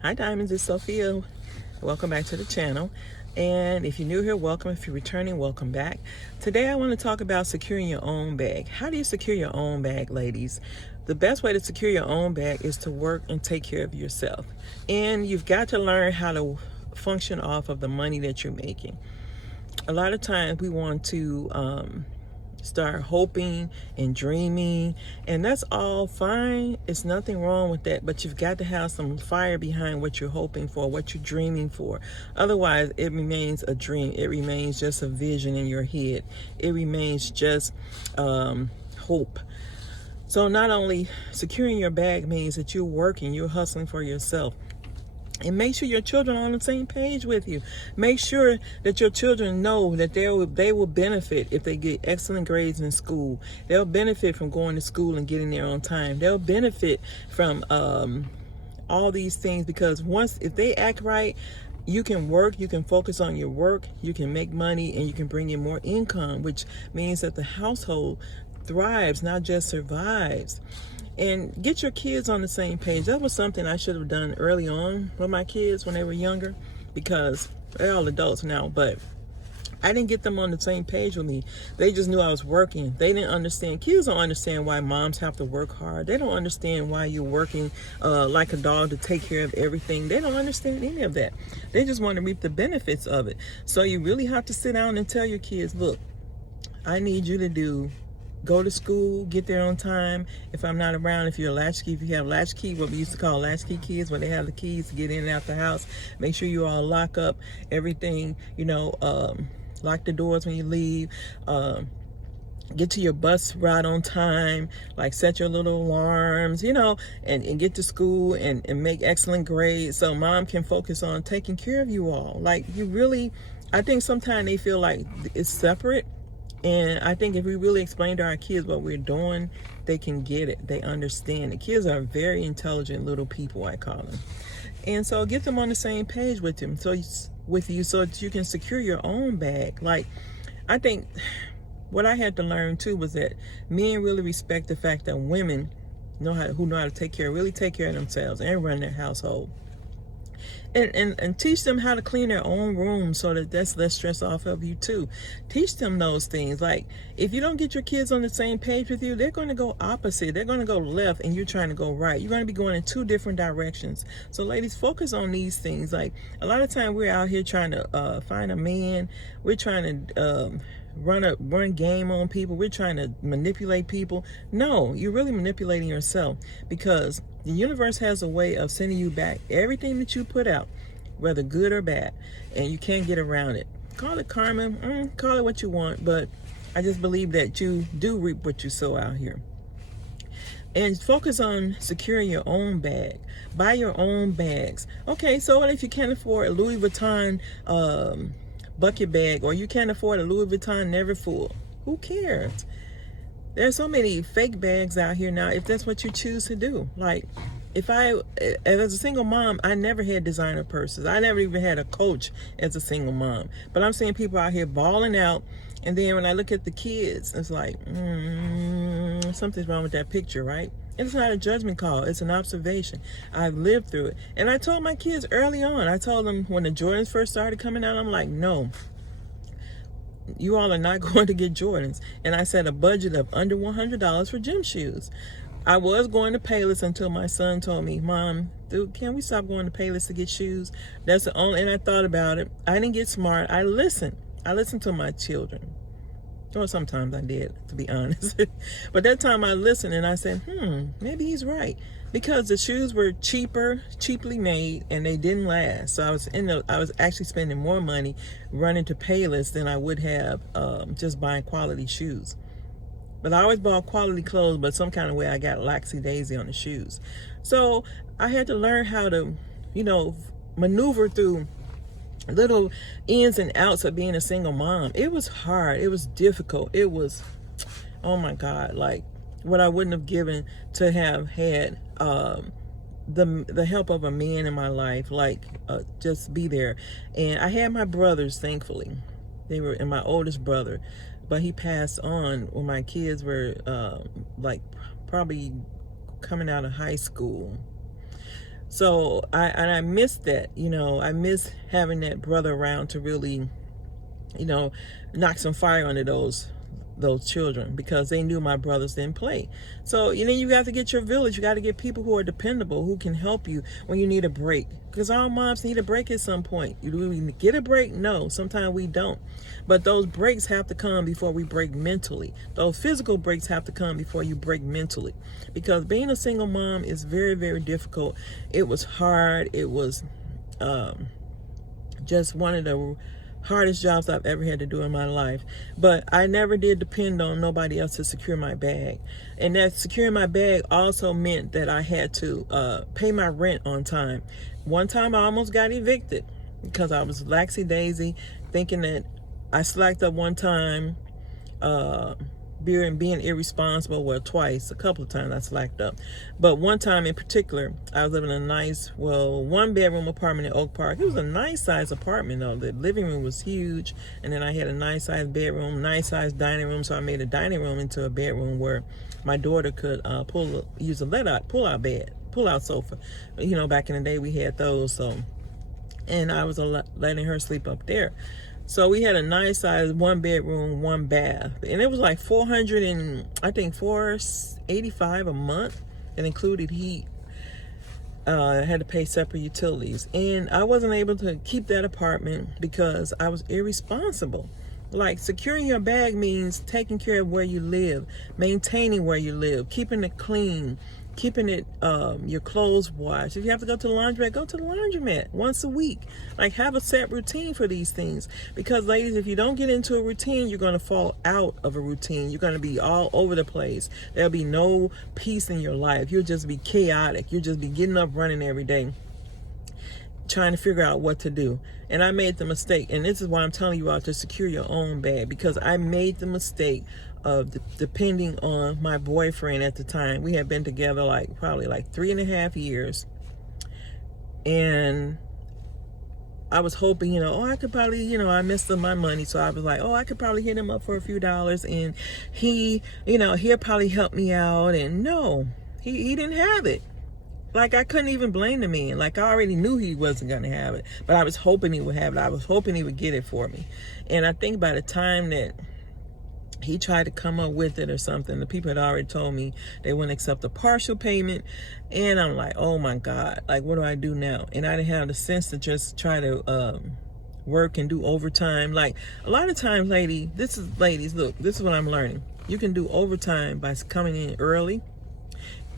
Hi Diamonds, it's Sophia. Welcome back to the channel. And if you're new here, welcome. If you're returning, welcome back. Today I want to talk about securing your own bag. How do you secure your own bag, ladies? The best way to secure your own bag is to work and take care of yourself. And you've got to learn how to function off of the money that you're making. A lot of times we want to start hoping and dreaming, and that's all fine. It's nothing wrong with that, but you've got to have some fire behind what you're hoping for, what you're dreaming for. Otherwise it remains a dream. It remains just a vision in your head. It remains just hope. So not only securing your bag means that you're working, you're hustling for yourself. And make sure your children are on the same page with you. Make sure that your children know that they will benefit if they get excellent grades in school. They'll benefit from going to school and getting there on time. They'll benefit from all these things, because if they act right, you can work, you can focus on your work, you can make money, and you can bring in more income, which means that the household thrives, not just survives. And get your kids on the same page. That was something I should have done early on with my kids when they were younger, because they're all adults now, but I didn't get them on the same page with me. They just knew I was working. They didn't understand. Kids don't understand why moms have to work hard. They don't understand why you're working like a dog to take care of everything. They don't understand any of that. They just want to reap the benefits of it. So you really have to sit down and tell your kids, look, I need you to go to school, get there on time. If I'm not around, if you're a latchkey, if you have latchkey, what we used to call latchkey kids, where they have the keys to get in and out the house, make sure you all lock up everything, lock the doors when you leave. Get to your bus ride on time, like set your little alarms, and get to school and make excellent grades so mom can focus on taking care of you all. Like, I think sometimes they feel like it's separate. And I think if we really explain to our kids what we're doing, they can get it. They understand. The kids are very intelligent little people, I call them. And so get them on the same page with them, so that you can secure your own bag. Like, I think what I had to learn too was that men really respect the fact that women who know how to really take care of themselves and run their household. And teach them how to clean their own room, so that that's less stress off of you too. Teach them those things. Like, if you don't get your kids on the same page with you, they're going to go opposite. They're going to go left and you're trying to go right. You're going to be going in two different directions. So ladies, focus on these things. Like, a lot of time we're out here trying to find a man. We're trying to run game on people. We're trying to manipulate people. No, you're really manipulating yourself, because the universe has a way of sending you back everything that you put out, whether good or bad, and you can't get around it. Call it karma, call it what you want, but I just believe that you do reap what you sow out here. And focus on securing your own bag. Buy your own bags. Okay, so what if you can't afford a Louis Vuitton bucket bag, or you can't afford a Louis Vuitton Neverfull? Who cares? There's so many fake bags out here now, if that's what you choose to do. Like, as a single mom, I never had designer purses. I never even had a Coach as a single mom. But I'm seeing people out here balling out, and then when I look at the kids, it's like, something's wrong with that picture, right? It's not a judgment call. It's an observation. I've lived through it. And I told my kids early on, I told them when the Jordans first started coming out, I'm like, no, you all are not going to get Jordans. And I set a budget of under $100 for gym shoes. I was going to Payless until my son told me, Mom, dude, can we stop going to Payless to get shoes? That's the only, and I thought about it. I didn't get smart. I listened to my children. Or sometimes I did, to be honest. But that time I listened and I said, maybe he's right. Because the shoes were cheaply made, and they didn't last. So I was actually spending more money running to Payless than I would have just buying quality shoes. But I always bought quality clothes, but some kind of way I got laxy-daisy on the shoes. So I had to learn how to, maneuver through little ins and outs of being a single mom. It was hard. It was difficult. It was, oh my God, like what I wouldn't have given to have had the help of a man in my life, just be there. And I had my brothers, thankfully. They were, and my oldest brother, but he passed on when my kids were probably coming out of high school. So I miss that, you know. I miss having that brother around to really, you know, knock some fire under those children, because they knew my brothers didn't play. So, you know, you got to get your village. You got to get people who are dependable, who can help you when you need a break. Because all moms need a break at some point. Do we get a break? No, sometimes we don't. But those breaks have to come before we break mentally. Those physical breaks have to come before you break mentally. Because being a single mom is very, very difficult. It was hard. It was just one of the hardest jobs I've ever had to do in my life. But I never did depend on nobody else to secure my bag. And that securing my bag also meant that I had to pay my rent on time. One time I almost got evicted because I was laxy-daisy, thinking that I slacked up one time, being irresponsible. Well, twice, a couple of times I slacked up. But one time in particular, I was living in a nice, well, 1-bedroom apartment in Oak Park. It was a nice size apartment though. The living room was huge, and then I had a nice size bedroom, nice size dining room. So I made a dining room into a bedroom where my daughter could use a pull-out sofa. You know, back in the day we had those. So, and I was letting her sleep up there. So we had a nice size 1-bedroom, 1 bath, and it was like $485 a month. It included heat. I had to pay separate utilities, and I wasn't able to keep that apartment because I was irresponsible. Like, securing your bag means taking care of where you live, maintaining where you live, keeping it clean, keeping it your clothes washed. If you have to go to the laundromat, go to the laundromat once a week. Like, have a set routine for these things. Because ladies, if you don't get into a routine, you're going to fall out of a routine. You're going to be all over the place. There'll be no peace in your life. You'll just be chaotic. You'll just be getting up running every day, trying to figure out what to do. And I made the mistake, and this is why I'm telling you all to secure your own bag, because I made the mistake of depending on my boyfriend at the time. We had been together probably 3.5 years, and I was hoping, you know, I could probably, you know, I messed up my money, so I was like, I could probably hit him up for a few dollars, and he, you know, he'll probably help me out. And no, he didn't have it. Like, I couldn't even blame the man. Like, I already knew he wasn't going to have it, but I was hoping he would have it. I was hoping he would get it for me. And I think by the time that he tried to come up with it or something, the people had already told me they wouldn't accept a partial payment. And I'm like, oh my God, like, what do I do now? And I didn't have the sense to just try to work and do overtime. Like, a lot of times, ladies, look, this is what I'm learning. You can do overtime by coming in early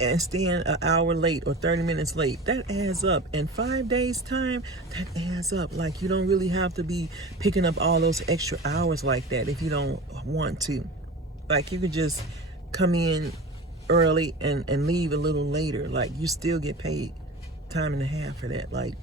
and staying an hour late or 30 minutes late. That adds up. In 5 days time, that adds up. Like, you don't really have to be picking up all those extra hours like that if you don't want to. Like, you could just come in early and leave a little later. Like, you still get paid time and a half for that. Like,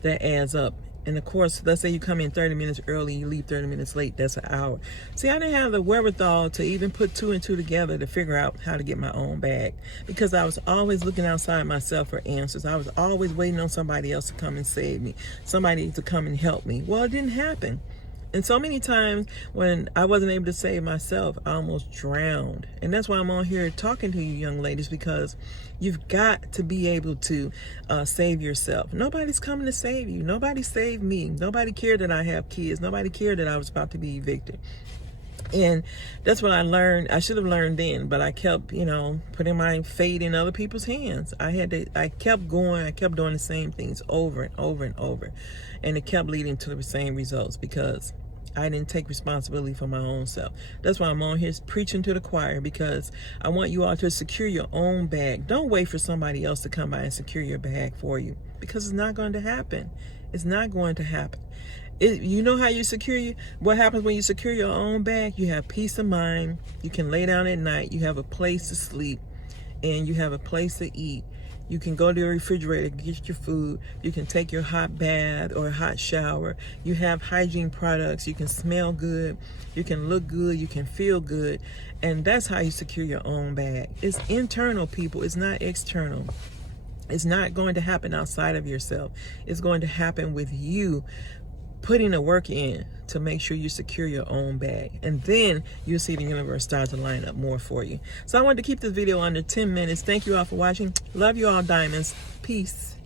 that adds up. And of course, let's say you come in 30 minutes early, you leave 30 minutes late, that's an hour. See, I didn't have the wherewithal to even put 2 and 2 together to figure out how to get my own bag, because I was always looking outside myself for answers. I was always waiting on somebody else to come and save me, somebody to come and help me. Well, it didn't happen. And so many times when I wasn't able to save myself, I almost drowned. And that's why I'm on here talking to you young ladies, because you've got to be able to save yourself. Nobody's coming to save you. Nobody saved me. Nobody cared that I have kids. Nobody cared that I was about to be evicted. And that's what I learned. I should have learned then, but I kept, you know, putting my fate in other people's hands. I kept going. I kept doing the same things over and over and over. And it kept leading to the same results because I didn't take responsibility for my own self. That's why I'm on here preaching to the choir, because I want you all to secure your own bag. Don't wait for somebody else to come by and secure your bag for you, because it's not going to happen. It's not going to happen. You know how you what happens when you secure your own bag? You have peace of mind. You can lay down at night. You have a place to sleep, and you have a place to eat. You can go to the refrigerator, get your food. You can take your hot bath or a hot shower. You have hygiene products. You can smell good. You can look good. You can feel good. And that's how you secure your own bag. It's internal, people. It's not external. It's not going to happen outside of yourself. It's going to happen with you putting the work in to make sure you secure your own bag. And then you'll see the universe start to line up more for you. So I wanted to keep this video under 10 minutes. Thank you all for watching. Love you all, diamonds. Peace.